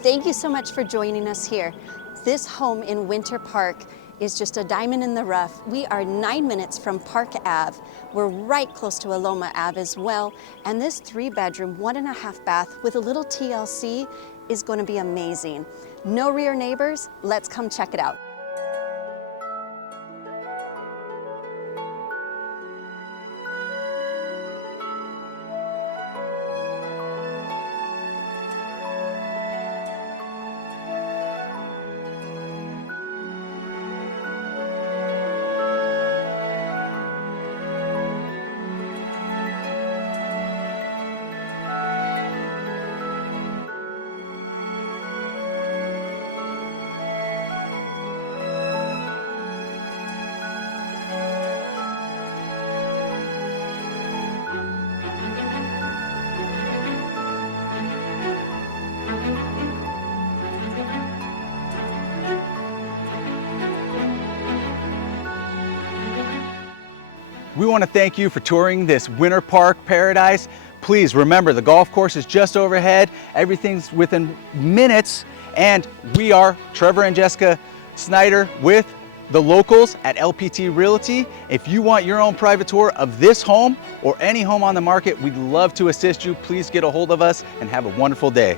Thank you so much for joining us here. This home in Winter Park is just a diamond in the rough. We are 9 minutes from Park Ave. We're right close to Aloma Ave as well. And this 3-bedroom, 1.5 bath with a little TLC is going to be amazing. No rear neighbors. Let's come check it out. We want to thank you for touring this Winter Park paradise. Please remember, the golf course is just overhead. Everything's within minutes. And we are Trevor and Jessica Snyder with the locals at LPT Realty. If you want your own private tour of this home or any home on the market, we'd love to assist you. Please get a hold of us and have a wonderful day.